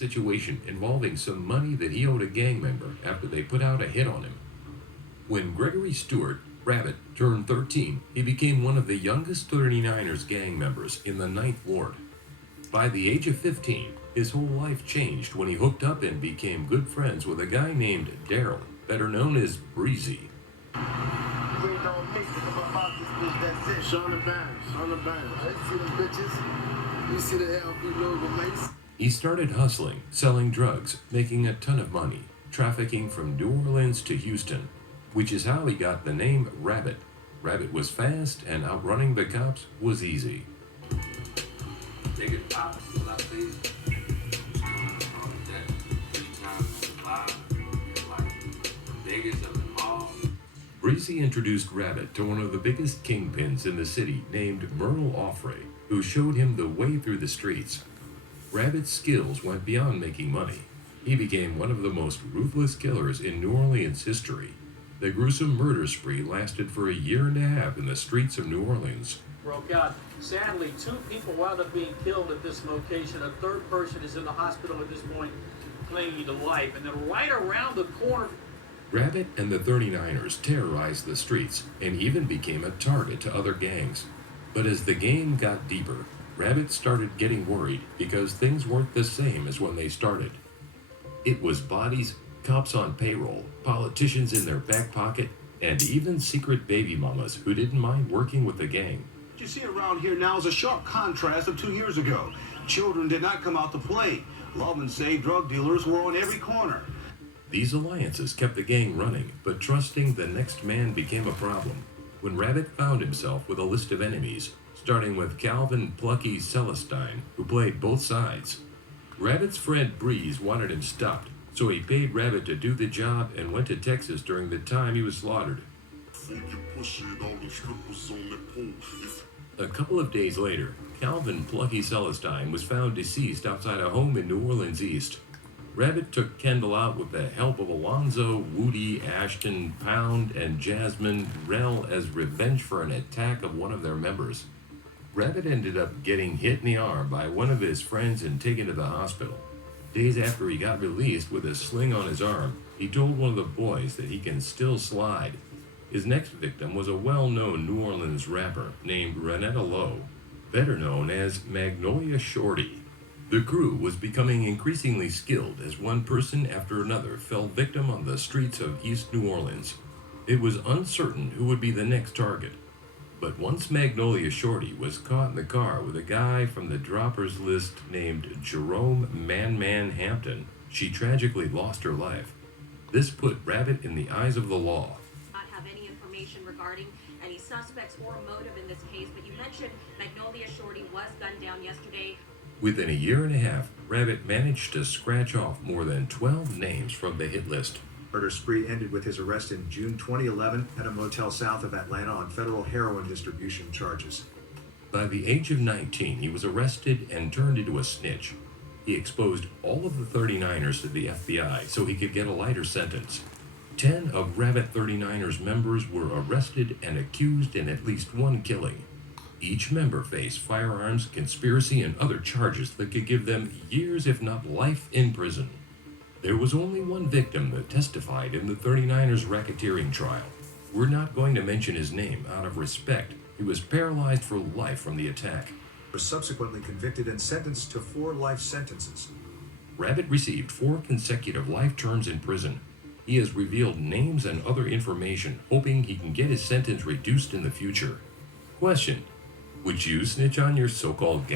situation involving some money that he owed a gang member after they put out a hit on him. When Gregory Stewart, Rabbit, turned 13, he became one of the youngest 39ers gang members in the Ninth Ward. By the age of 15, his whole life changed when he hooked up and became good friends with a guy named Daryl, better known as Breezy. He started hustling, selling drugs, making a ton of money, trafficking from New Orleans to Houston, which is how he got the name Rabbit. Rabbit was fast, and outrunning the cops was easy. Breezy introduced Rabbit to one of the biggest kingpins in the city named Myrtle Offray, who showed him the way through the streets. Rabbit's skills went beyond making money. He became one of the most ruthless killers in New Orleans history. The gruesome murder spree lasted for a year and a half in the streets of New Orleans. Broke out. Sadly, 2 people wound up being killed at this location. A third person is in the hospital at this point, clinging to life. And then right around the corner, Rabbit and the 39ers terrorized the streets and even became a target to other gangs. But as the game got deeper, Rabbit started getting worried because things weren't the same as when they started. It was bodies, cops on payroll, politicians in their back pocket, and even secret baby mamas who didn't mind working with the gang. What you see around here now is a sharp contrast of 2 years ago. Children did not come out to play. Love and say drug dealers were on every corner. These alliances kept the gang running, but trusting the next man became a problem. When Rabbit found himself with a list of enemies, starting with Calvin Plucky Celestine, who played both sides. Rabbit's friend Breeze wanted him stopped, so he paid Rabbit to do the job and went to Texas during the time he was slaughtered. A couple of days later, Calvin Plucky Celestine was found deceased outside a home in New Orleans East. Rabbit took Kendall out with the help of Alonzo, Woody, Ashton, Pound, and Jasmine Rell as revenge for an attack of one of their members. Rabbit ended up getting hit in the arm by one of his friends and taken to the hospital. Days after he got released with a sling on his arm, he told one of the boys that he can still slide. His next victim was a well-known New Orleans rapper named Renetta Lowe, better known as Magnolia Shorty. The crew was becoming increasingly skilled as one person after another fell victim on the streets of East New Orleans. It was uncertain who would be the next target. But once Magnolia Shorty was caught in the car with a guy from the droppers list named Jerome Man Hampton, she tragically lost her life. This put Rabbit in the eyes of the law. Not have any information regarding any suspects or motive in this case, but you mentioned Magnolia Shorty was gunned down yesterday. Within a year and a half, Rabbit managed to scratch off more than 12 names from the hit list. Murder spree ended with his arrest in June 2011 at a motel south of Atlanta on federal heroin distribution charges. By the age of 19, he was arrested and turned into a snitch. He exposed all of the 39ers to the FBI so he could get a lighter sentence. 10 of Rabbit 39ers members were arrested and accused in at least one killing. Each member faced firearms, conspiracy, and other charges that could give them years, if not life, in prison. There was only one victim that testified in the 39ers racketeering trial. We're not going to mention his name out of respect. He was paralyzed for life from the attack. He was subsequently convicted and sentenced to 4 life sentences. Rabbit received 4 consecutive life terms in prison. He has revealed names and other information, hoping he can get his sentence reduced in the future. Question: would you snitch on your so-called gang?